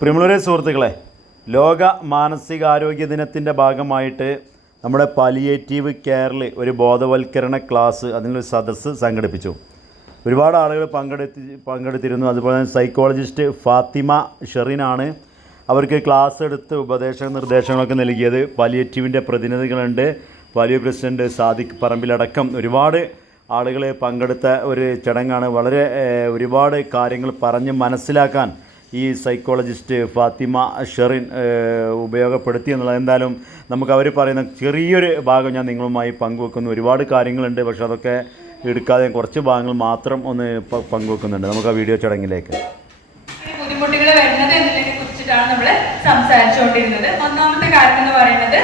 പ്രിയമുള്ളവരെ സുഹൃത്തുക്കളെ, ലോക മാനസികാരോഗ്യ ദിനത്തിൻ്റെ ഭാഗമായിട്ട് നമ്മുടെ പാലിയേറ്റീവ് കെയറിൽ ഒരു ബോധവൽക്കരണ ക്ലാസ്, അതിനൊരു സദസ്സ് സംഘടിപ്പിച്ചു. ഒരുപാട് ആളുകൾ പങ്കെടുത്തിരുന്നു. അതുപോലെ തന്നെ സൈക്കോളജിസ്റ്റ് ഫാത്തിമ ഷെറിനാണ് അവർക്ക് ക്ലാസ് എടുത്ത് നിർദ്ദേശങ്ങളൊക്കെ നൽകിയത്. പാലിയേറ്റീവിൻ്റെ പ്രതിനിധികളുണ്ട്, പാലിയോ പ്രസിഡൻറ്റ് സാദിഖ് പറമ്പിലടക്കം ഒരുപാട് ആളുകൾ പങ്കെടുത്ത ഒരു ചടങ്ങാണ്. വളരെ ഒരുപാട് കാര്യങ്ങൾ പറഞ്ഞ് മനസ്സിലാക്കാൻ ഈ സൈക്കോളജിസ്റ്റ് ഫാത്തിമ ഷെറിൻ ഉപയോഗപ്പെടുത്തി എന്നുള്ളത്. എന്തായാലും നമുക്ക് അവർ പറയുന്ന ചെറിയൊരു ഭാഗം ഞാൻ നിങ്ങളുമായി പങ്കുവെക്കുന്നു. ഒരുപാട് കാര്യങ്ങളുണ്ട്, പക്ഷെ അതൊക്കെ എടുക്കാതെ കുറച്ച് ഭാഗങ്ങൾ മാത്രം ഒന്ന് പങ്കുവെക്കുന്നുണ്ട്. നമുക്ക് ആ വീഡിയോ ചടങ്ങിലേക്ക്. ബുദ്ധിമുട്ടുകൾ വരുന്നത് എന്നതിനെ കുറിച്ചിട്ടാണ് നമ്മൾ സംസാരിച്ചുകൊണ്ടിരുന്നത്. ഒന്നാമത്തെ കാര്യം എന്ന് പറയുന്നത്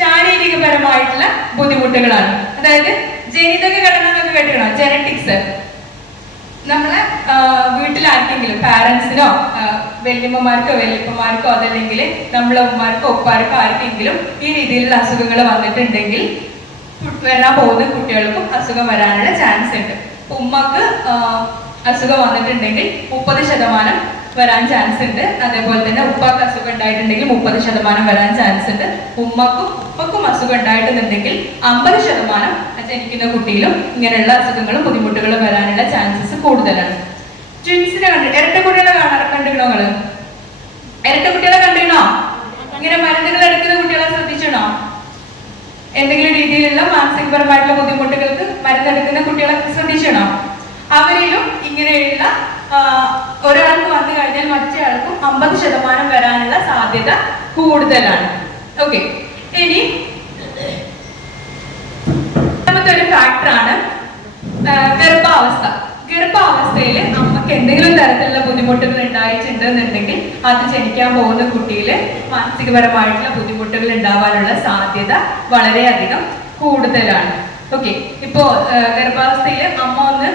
ശാരീരികപരമായിട്ടുള്ള ബുദ്ധിമുട്ടുകളാണ്. അതായത് ജനിതക ഘടന എന്നൊക്കെ കേട്ടിട്ടുണ്ടോ? ജനറ്റിക്സ്. നമ്മളെ വീട്ടിലാർക്കെങ്കിലും പാരൻസിനോ വല്യമ്മമാർക്കോ വല്യപ്പന്മാർക്കോ അതല്ലെങ്കിൽ നമ്മളെ ഉമ്മാർക്കോ ഉപ്പാർക്കോ ആർക്കെങ്കിലും ഈ രീതിയിലുള്ള അസുഖങ്ങൾ വന്നിട്ടുണ്ടെങ്കിൽ വരാൻ പോകുന്ന കുട്ടികൾക്കും അസുഖം വരാനുള്ള ചാൻസ് ഉണ്ട്. ഉമ്മക്ക് അസുഖം വന്നിട്ടുണ്ടെങ്കിൽ 30% വരാൻ ചാൻസ് ഉണ്ട്. അതേപോലെ തന്നെ ഉപ്പാക്ക് അസുഖം ഉണ്ടായിട്ടുണ്ടെങ്കിൽ 30% വരാൻ ചാൻസ് ഉണ്ട്. ഉപ്പക്കും അസുഖം ഉണ്ടായിട്ടുണ്ടെങ്കിൽ 50% ജനിക്കുന്ന കുട്ടിയിലും ഇങ്ങനെയുള്ള അസുഖങ്ങളും ബുദ്ധിമുട്ടുകളും വരാനുള്ള ചാൻസസ് കൂടുതലാണ്. ട്വിൻസിനെ ഇരട്ട കുട്ടികളെ കണ്ടിക്കണോ? നിങ്ങള് ഇരട്ട കുട്ടികളെ കണ്ടിക്കണോ? ഇങ്ങനെ മരുന്നുകൾ എടുക്കുന്ന കുട്ടികളെ ശ്രദ്ധിച്ചണോ? എന്തെങ്കിലും രീതിയിലുള്ള മാനസികപരമായിട്ടുള്ള ബുദ്ധിമുട്ടുകൾക്ക് മരുന്നെടുക്കുന്ന കുട്ടികളെ ശ്രദ്ധിച്ചണോ? അവരിലും ഇങ്ങനെയുള്ള ഒരാൾക്ക് വന്നു കഴിഞ്ഞാൽ മറ്റേ ആൾക്കും 50% വരാനുള്ള സാധ്യത കൂടുതലാണ്. ഓക്കെ, ഇനി രണ്ടാമത്തെ ഒരു ഫാക്ടറാണ് ഗർഭാവസ്ഥ. ഗർഭാവസ്ഥയിൽ അമ്മക്ക് എന്തെങ്കിലും തരത്തിലുള്ള ബുദ്ധിമുട്ടുകൾ ഉണ്ടായിട്ടുണ്ടെന്നുണ്ടെങ്കിൽ അത് ജനിക്കാൻ പോകുന്ന കുട്ടിയിൽ മാനസികപരമായിട്ടുള്ള ബുദ്ധിമുട്ടുകൾ ഉണ്ടാവാനുള്ള സാധ്യത വളരെയധികം കൂടുതലാണ്. ഓക്കെ, ഇപ്പോ ഗർഭാവസ്ഥയിൽ അമ്മ ഒന്ന്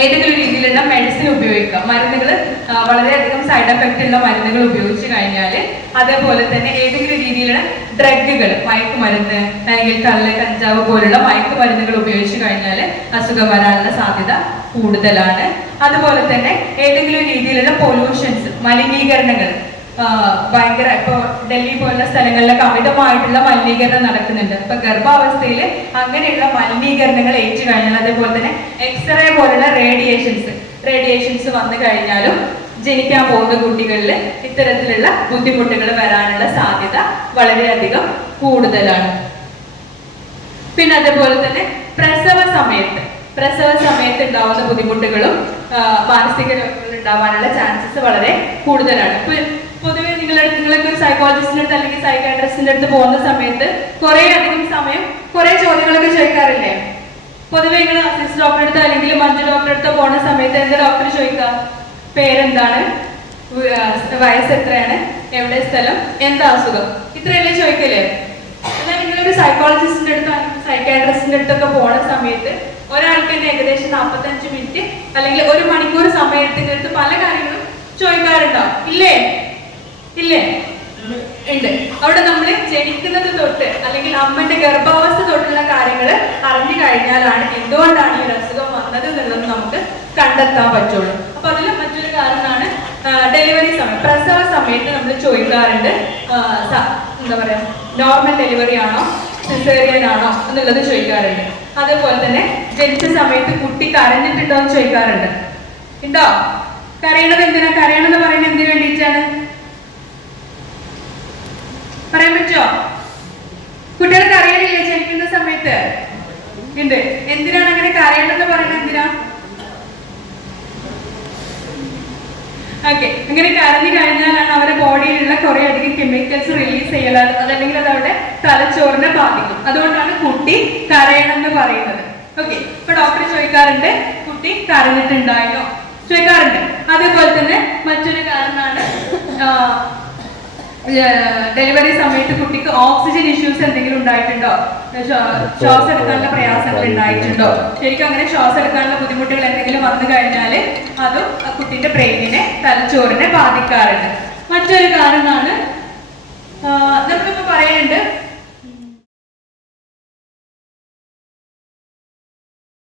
ഏതെങ്കിലും രീതിയിലുള്ള മെഡിസിൻ ഉപയോഗിക്കുക, മരുന്നുകൾ വളരെയധികം സൈഡ് എഫക്റ്റ് ഉള്ള മരുന്നുകൾ ഉപയോഗിച്ചു കഴിഞ്ഞാൽ, അതേപോലെ തന്നെ ഏതെങ്കിലും രീതിയിലുള്ള ഡ്രഗുകൾ, മയക്കുമരുന്ന് അല്ലെങ്കിൽ കള്ള് കഞ്ചാവ് പോലുള്ള മയക്കുമരുന്നുകൾ ഉപയോഗിച്ചു കഴിഞ്ഞാൽ അസുഖം വരാനുള്ള സാധ്യത കൂടുതലാണ്. അതുപോലെ തന്നെ ഏതെങ്കിലും രീതിയിലുള്ള പൊല്യൂഷൻസ്, മലിനീകരണങ്ങൾ ഭയങ്കര, ഇപ്പൊ ഡൽഹി പോലുള്ള സ്ഥലങ്ങളിലൊക്കെ അമിതമായിട്ടുള്ള മലിനീകരണം നടക്കുന്നുണ്ട്. ഇപ്പൊ ഗർഭാവസ്ഥയിൽ അങ്ങനെയുള്ള മലിനീകരണങ്ങൾ ഏറ്റു കഴിഞ്ഞാൽ, അതേപോലെ തന്നെ എക്സ്റേ പോലുള്ള റേഡിയേഷൻസ് വന്നു കഴിഞ്ഞാലും ജനിക്കാൻ പോകുന്ന കുട്ടികളിൽ ഇത്തരത്തിലുള്ള ബുദ്ധിമുട്ടുകൾ വരാനുള്ള സാധ്യത വളരെയധികം കൂടുതലാണ്. പിന്നെ അതേപോലെ തന്നെ പ്രസവ സമയത്ത് ഉണ്ടാവുന്ന ബുദ്ധിമുട്ടുകളും മാനസിക രോഗങ്ങൾ ഉണ്ടാവാനുള്ള ചാൻസസ് വളരെ കൂടുതലാണ്. പൊതുവെ നിങ്ങൾക്ക് ഒരു സൈക്കോളജിസ്റ്റിന്റെ അടുത്ത് അല്ലെങ്കിൽ സൈക്കാട്രിസ്റ്റിന്റെ അടുത്ത് പോകുന്ന സമയത്ത് കുറെ അധികം സമയം കുറെ ചോദ്യങ്ങളൊക്കെ ചോദിക്കാറില്ലേ? പൊതുവെ നിങ്ങൾ അസിസ്റ്റ് ഡോക്ടറെ അടുത്ത് അല്ലെങ്കിൽ മഞ്ജു ഡോക്ടറെ അടുത്ത് പോകുന്ന സമയത്ത് എന്താ ഡോക്ടർ ചോദിക്കുക? പേരെന്താണ്, വയസ്സ് എത്രയാണ്, എവിടെ സ്ഥലം, എന്താ അസുഖം, ഇത്രയല്ലേ ചോദിക്കല്ലേ? എന്നാൽ നിങ്ങളൊരു സൈക്കോളജിസ്റ്റിന്റെ അടുത്ത് സൈക്കാട്രിസ്റ്റിന്റെ അടുത്തൊക്കെ പോകുന്ന സമയത്ത് ഒരാൾക്ക് തന്നെ ഏകദേശം 45 മിനിറ്റ് അല്ലെങ്കിൽ 1 മണിക്കൂർ സമയത്തിന്റെ അടുത്ത് പല കാര്യങ്ങളും ചോദിക്കാറുണ്ടോ? ഇല്ലേ? ഉണ്ട്. അവിടെ നമ്മൾ ജനിക്കുന്നത് തൊട്ട് അല്ലെങ്കിൽ അമ്മന്റെ ഗർഭാവസ്ഥ തൊട്ടുള്ള കാര്യങ്ങൾ അറിഞ്ഞു കഴിഞ്ഞാലാണ് എന്തുകൊണ്ടാണ് ഈ ഒരു അസുഖം വന്നത് എന്നുള്ളത് നമുക്ക് കണ്ടെത്താൻ പറ്റുള്ളൂ. അപ്പൊ അതിൽ മറ്റൊരു കാരണമാണ് ഡെലിവറി സമയം. പ്രസവ സമയത്ത് നമ്മൾ ചോദിക്കാറുണ്ട്, എന്താ പറയാ, നോർമൽ ഡെലിവറി ആണോ സിസേറിയൻ ആണോ എന്നുള്ളത് ചോദിക്കാറുണ്ട്. അതേപോലെ തന്നെ ജനിച്ച സമയത്ത് കുട്ടി കരഞ്ഞിട്ടുണ്ടോ എന്ന് ചോദിക്കാറുണ്ട്. ഉണ്ടോ? കരയണത് എന്തിനാ? കരയണമെന്ന് പറയുന്നത് എന്തിനു വേണ്ടിയിട്ടാണ്? പറയാൻ പറ്റുമോ? കുട്ടികൾ കരയണില്ലേ ജനിക്കുന്ന സമയത്ത്? ഉണ്ട്. എന്തിനാണ് അങ്ങനെ കരയണമെന്ന് പറയുന്നത്? എന്തിനാ? ഓക്കെ, അങ്ങനെ കരഞ്ഞു കഴിഞ്ഞാലാണ് അവരുടെ ബോഡിയിലുള്ള കുറെ അധികം കെമിക്കൽസ് റിലീസ് ചെയ്യലാണ്, അതല്ലെങ്കിൽ അത് അവരുടെ തലച്ചോറിനെ ബാധിക്കും. അതുകൊണ്ടാണ് കുട്ടി കരയണം എന്ന് പറയുന്നത്. ഓക്കെ, ഇപ്പൊ ഡോക്ടർ ചോദിക്കാറുണ്ട് കുട്ടി കരഞ്ഞിട്ടുണ്ടായോ ചോദിക്കാറുണ്ട്. അതേപോലെ തന്നെ മറ്റൊരു കാരണമാണ് ഡെലിവറി സമയത്ത് കുട്ടിക്ക് ഓക്സിജൻ ഇഷ്യൂസ് എന്തെങ്കിലും ഉണ്ടായിട്ടുണ്ടോ, ശ്വാസം എടുക്കാനുള്ള പ്രയാസങ്ങൾ ഉണ്ടായിട്ടുണ്ടോ. ശരിക്കും അങ്ങനെ ശ്വാസം എടുക്കാനുള്ള ബുദ്ധിമുട്ടുകൾ എന്തെങ്കിലും വന്നു കഴിഞ്ഞാൽ അതും കുട്ടിന്റെ ബ്രെയിനിനെ, തലച്ചോറിനെ ബാധിക്കാറുണ്ട്. മറ്റൊരു കാരണമാണ് നമ്മളിപ്പോ പറയുന്നുണ്ട്